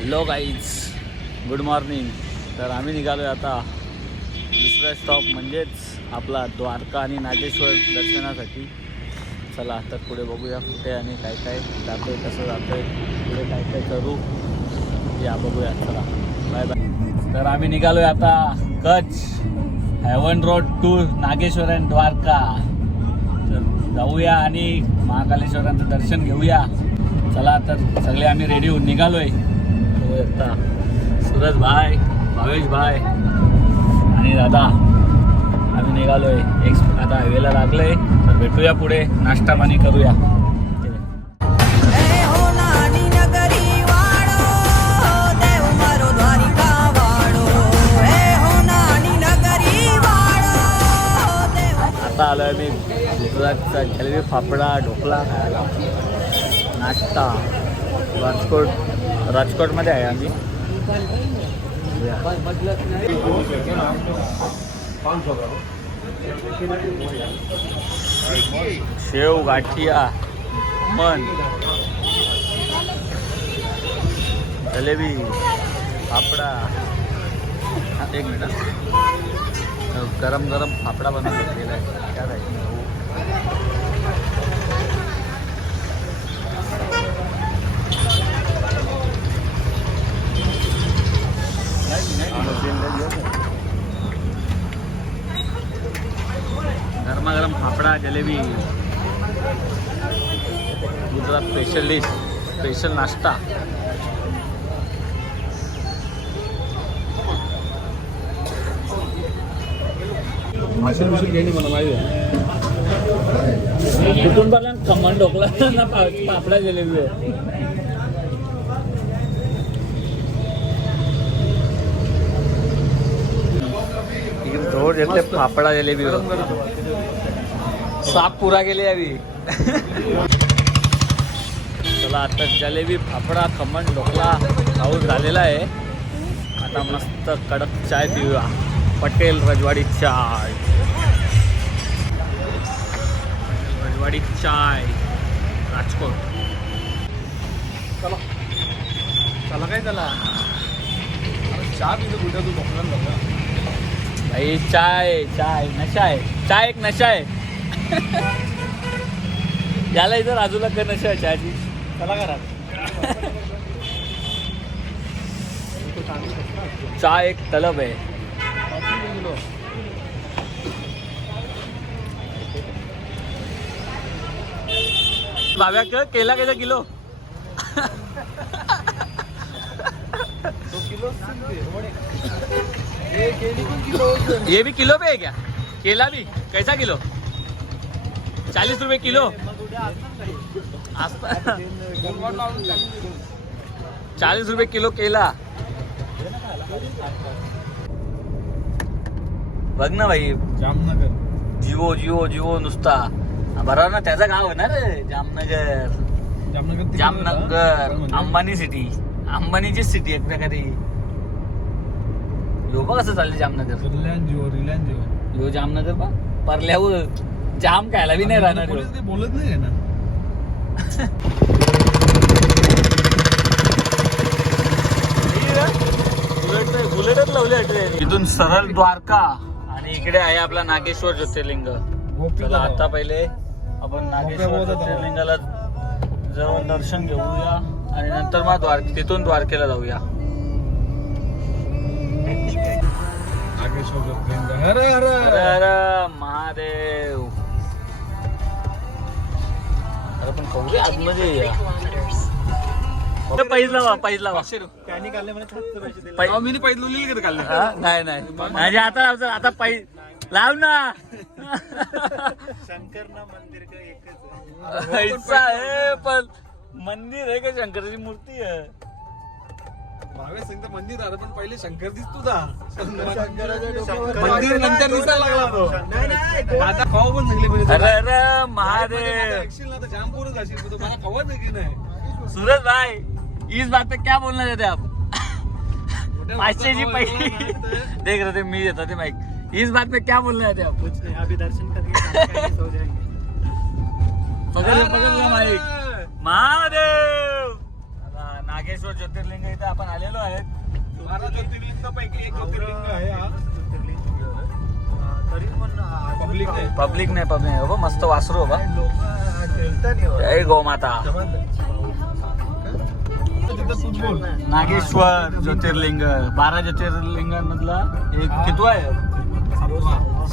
Hello guys, good morning. तर आम्ही निघालो आहे आता दुसरा स्टॉप म्हणजेच आपला द्वारका आणि नागेश्वर दर्शनासाठी. चला आता पुढे बघूया कुठे आणि काय काय जातो आहे, कसं जातो आहे, पुढे काय काय करू या बघूया. चला बाय बाय. तर आम्ही निघालो आहे आता Kutch heaven road to Nageshwar and Dwarka. तर जाऊया आणि महाकालेश्वरांचं दर्शन घेऊया. चला तर सगळे आम्ही रेडी होऊन निघालो आहे. आता सुरज भाई, भावेश भाई आणि दादा आम्ही निघालो आहे. आता हायवेला लागलो आहे. तर भेटूया पुढे, नाश्ता पाणी करूया. आता आलो आहे मी गुजरातचा जलेबी फाफडा ढोकळा खायला. नाश्ता राजकोटमध्ये आहे आम्ही. शेव गाठिया, मन, जलेबी फाफडा. एक मिनिट, गरम गरम फाफडा बनवून घेतलेला आहे. काय आहे गरमागरम fafda jalebi. Gujarat special dish, special नाश्ता. कुठून पण खमण ढोकला ना फाफडा जलेबी आहे. रोड येते फाफडा जलेबी. साप पुरा गेले यावी. चला आता जलेबी फाफडा खमण ढोकळा खाऊन झालेला आहे. आता मस्त कडक चाय पिऊया. पटेल रजवाडी चाय, रजवाडी चाय राजकोट. चला चला काय चला चहा पितो कुठं तू ढोकळा भाई. चाय चाय नशा आहे. चाय एक नशा आहे. याला इथं राजूला काय नशा आहे चहाची. चला करा चाय एक तलब आहे. बाब्या केला कैसा किलो? ये भी किलो पे है क्या? केला भी कैसा किलो? 40 रुपये किलो. 40 रुपये किलो केला. बघ ना भाई, जामनगर जिओ जिओ जिओ नुसता. बरोबर ना, त्याचं गाव आहे ना रे जामनगर. जामनगर अंबानी सिटी, अंबानीची सिटी एक प्रकारे. यो बघ कसं चाललं जामनगर. रिलायन्स जिओ यो जामनगर बा परल्यावर जाम खायला बी नाही राहणार. बोलत नाही ना. बुलेटच लावले. इथून सरळ द्वारका आणि इकडे आहे आपला नागेश्वर ज्योतिर्लिंग. चला आता पहिले आपण नागेश्वर ज्योतिर्लिंगाला जाऊन दर्शन घेऊया आणि नंतर मग तिथून द्वारकेला जाऊया. हर हर हर हर महादेव. अरे पण कौरे आतमध्ये पैज लावा, पैज लावा. मी पैद लिहिली का काढले? नाही नाही म्हणजे आता पैज लाव ना. शंकर ना मंदिर का ऐसा आहे पण मंदिर आहे का शंकराची मूर्ती आहे. भावे सांगता मंदिर आलं पण पहिले शंकर दिसतो दा. मंदिर नंतर दिसायला लागला तो. आता खाऊ पण सांगले अरे अरे महादेव. जामपूरच असेल मला खावा की नाही. सूरज भाई, इस बात पे क्या बोलना चाहते आप? 500 जी देख रहे थे, मी देता थे माइक. इस बात पे क्या बोलना चाहते आप? कुछ नहीं, अभी दर्शन करके सो जाएंगे. पकड़ माइक. महादेव. नागेश्वर ज्योतिर्लिंग इथं आपण आलेलो आहेत. 12 ज्योतिर्लिंगापैकी एक ज्योतिर्लिंग आहे हा. पब्लिक आहे. पब्लिक नाही हो मस्त वासरू बा. जय गोमाता. नागेश्वर ज्योतिर्लिंग 12 ज्योतिर्लिंगांमधला एक कितवा आहे?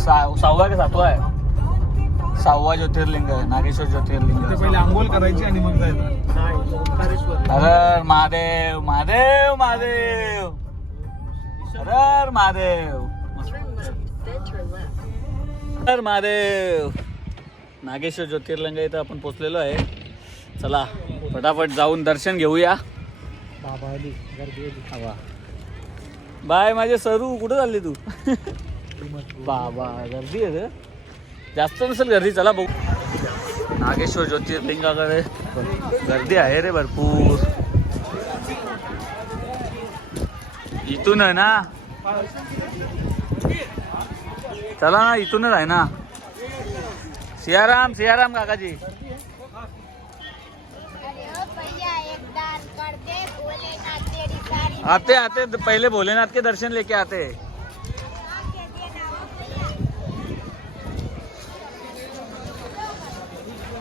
6वा का 7वा आहे? 6वा ज्योतिर्लिंग आहे नागेश्वर ज्योतिर्लिंग. पहिले आंघोळ करायची आणि मग जायचं. हर महादेव महादेव महादेव हर महादेव हर महादेव. नागेश्वर ज्योतिर्लिंग इथं आपण पोचलेलो आहे. चला फटाफट जाऊन दर्शन घेऊया. बाय माझे सरू कुठं चालली तू? बाबा गर्दी आहे रे. जास्त नसेल गर्दी. चला बघू. नागेश्वर ज्योतिर्लिंगाकडे गर्दी आहे रे भरपूर. इथून आहे ना. चला ना इथूनच आहे ना. सियाराम सियाराम काकाजी. आते आते पहले भोलेनाथ के दर्शन लेके आते.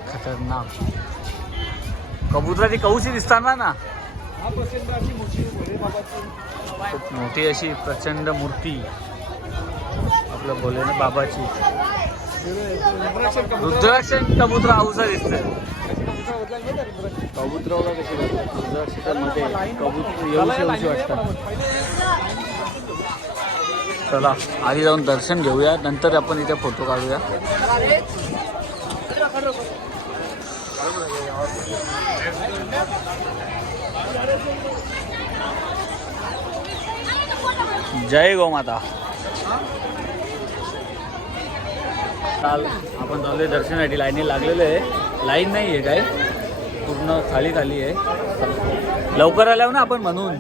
खतरनाक कबुतराची कौशी दिसताना ना. खूप मोठी अशी प्रचंड मूर्ती आपल्या भोलेनाथ बाबाची. रुद्राक्ष कबूतर आऊसा दिसतंय. कबूतरावला कशी रुद्राक्षामध्ये कबूतर येऊशी वाटतात. चला आधी जाऊन दर्शन घेऊया नंतर आपण इथे फोटो काढूया. जय गोमाता. काल आपण चाललोय दर्शनासाठी. लाईनी लागलेलं आहे. लाईन नाही आहे काय पूर्ण खाली खाली आहे. लवकर आल्यावर ना आपण म्हणून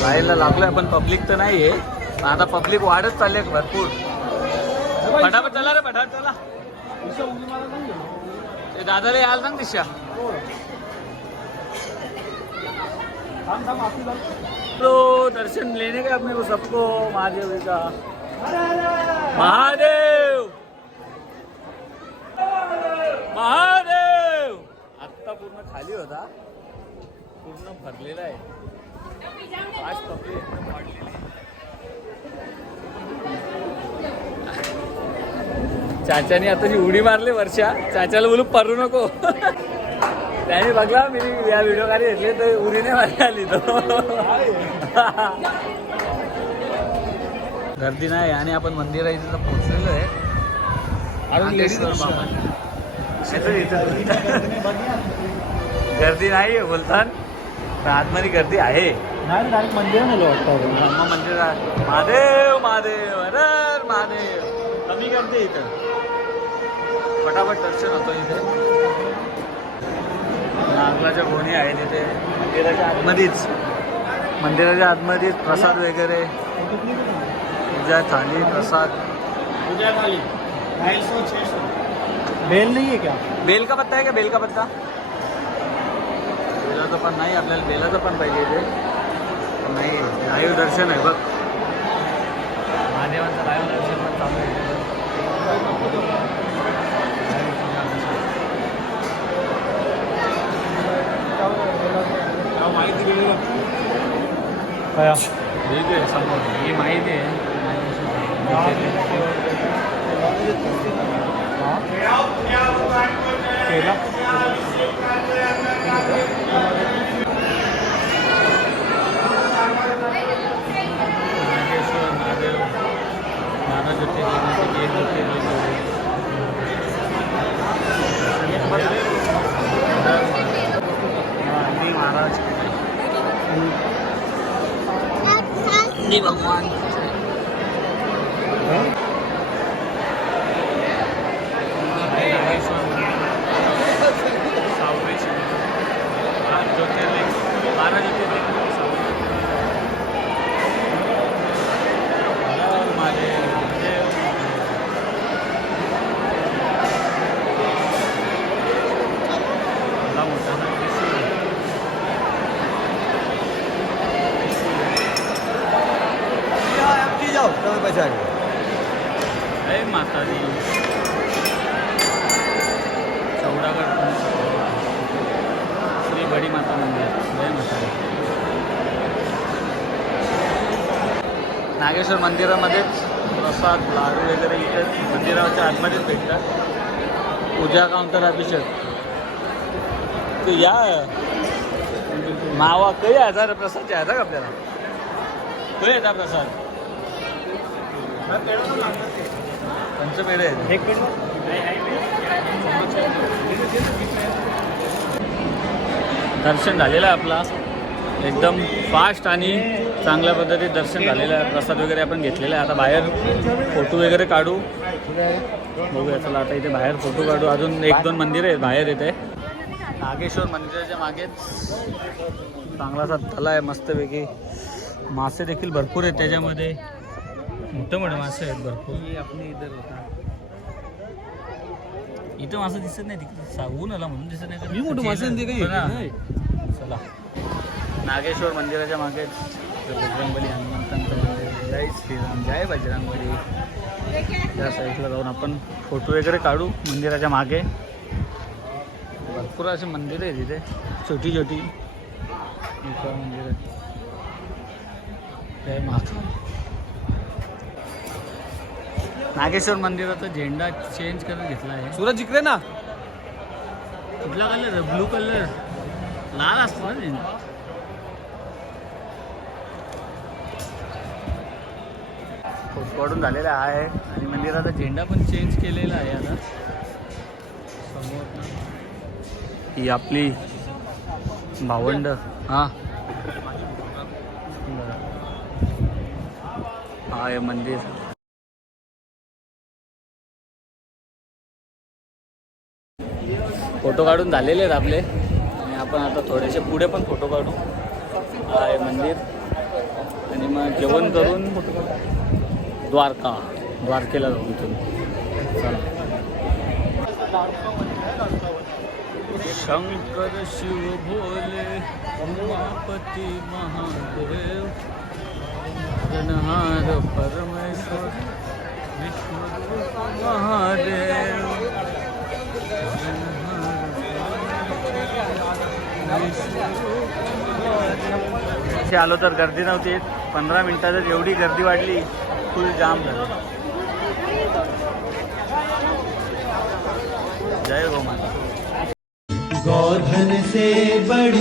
लाईनला लागलोय आपण. पब्लिक तर नाही आहे आता पब्लिक वाढत चालली आहे भरपूर. फटाफट चला रे फटाफट चला. ते दादाला यायला सांग दिशा. तो दर्शन लेने का अपने को सबको महादेव का. महादेव महादेव. आत्ता पूर्ण खाली होता. पूर्ण भरलेला आहे. आज कपडे एकदम वाढलेले. चाच्याने आता ही उडी मारली वर्षा. चाच्याला बोलू पडू नको. त्याने बघला मी या व्हिडिओ खाली घेतले तर उडीने मारली आली तो. गर्दी नाही आणि आपण मंदिरा इथे पोहोचलेलो आहे. गर्दी नाही आहे बोलतात पण आतमध्ये गर्दी आहे. मंदिर मंदिर महादेव महादेव हर महादेव. कमी गर्दी इथं. फटाफट दर्शन होतं इथे. नागलाच्या गोणी आहेत इथे मंदिराच्या आतमध्येच प्रसाद वगैरे. पूजा थाली प्रसाद. पूजा थाली 250 बेल नाही आहे क्या? बेल का पत्ता आहे का? बेल का पत्ता. बेलाचं पण नाही. आपल्याला बेलाचं पण पाहिजे इथे. नाही लाईव्ह दर्शन आहे बघ. महादेवांचं लाईव्ह दर्शन पण चालू आहे. माहिती मिळेल ठीक आहे समोर ही माहिती आहे. नागेश्वर महादेव 12 ज्योतिर्लिंगांपैकी एक ज्योतिर्लिंग आहे. महाराज भगवान ज्योतिर्लिंग 12 ज्योतिर्लिंग जाएगा। जय माता दी। चौडागढ़ श्री बड़ी माता मंदिर। जय माता दी। नागेश्वर मंदिरामध्येच प्रसाद लाडू वगैरे इथे मंदिराच्या आतमध्येच भेटतात. पूजा काउंटर अभिषेक तो या मावा काही हजार प्रसाद आहे का आपल्याला काही येतात प्रसाद पंचपेढे आहेत. दर्शन झालेलं आहे आपला एकदम फास्ट आणि चांगल्या पद्धतीत दर्शन झालेलं आहे. प्रसाद वगैरे आपण घेतलेला आहे. आता बाहेर फोटो वगैरे काढू. बघूया चला आता इथे बाहेर फोटो काढू. अजून 1-2 मंदिरं आहेत बाहेर इथे. नागेश्वर मंदिराच्या मागेच चांगलासा तला आहे मस्तपैकी. मासे देखील भरपूर आहेत त्याच्यामध्ये. मोठे मोठे मासे आहेत भरपूर. इथं मासे दिसत नाही तिकडे सागून आला म्हणून दिसत नाही. मी मोठं मासे चला नागेश्वर मंदिराच्या मागेच बजरंगबली हनुमंतांचं मंदिर. जय श्रीराम जय बजरंगबली. त्या साईडला जाऊन आपण फोटो वगैरे काढू. मंदिराच्या मागे भरपूर असे मंदिर आहे तिथे छोटी छोटी मंदिर आहेत. जय माता. नागेश्वर मंदिराचा झेंडा चेंज करून घेतला आहे. सूरज जिकडे ना कुठला कलर ब्लू कलर लाल असतो ना झेंडा. काढून झालेला आहे आणि मंदिराचा झेंडा पण चेंज केलेला आहे. आता समोर ही आपली भावंड. हा आहे मंदिर. फोटो काढून झालेले आहेत आपले आणि आपण आता थोडेसे पुढे पण फोटो काढू. आहे मंदिर आणि मग जेवण करून द्वारकेला जाऊ इथून. शंकर शिव भोले उमापती महादेव गणहार परमेश्वर विष्णु महादेव. इथे आलो तर गर्दी नव्हती. 15 मिनिटातच एवढी गर्दी वाढली. फुल जाम झालं. जय गो माता. गौधन से बढ़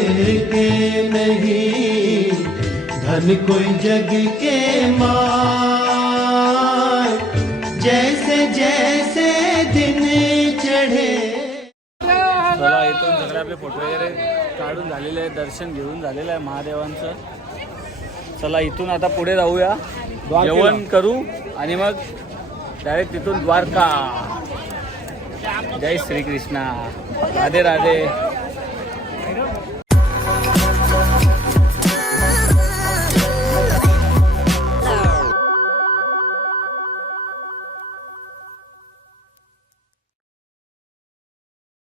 के नहीं धन कोई जग के मार जैसे जैसे दिन चढ़े. चला इथून सगळे आपले फोटो वगैरे काढून झालेले आहे. दर्शन घेऊन झालेलं आहे महादेवांचं. चला इथून आता पुढे जाऊया. जेवण करू आणि मग डायरेक्ट तिथून द्वारका. जय श्री कृष्णा. राधे राधे.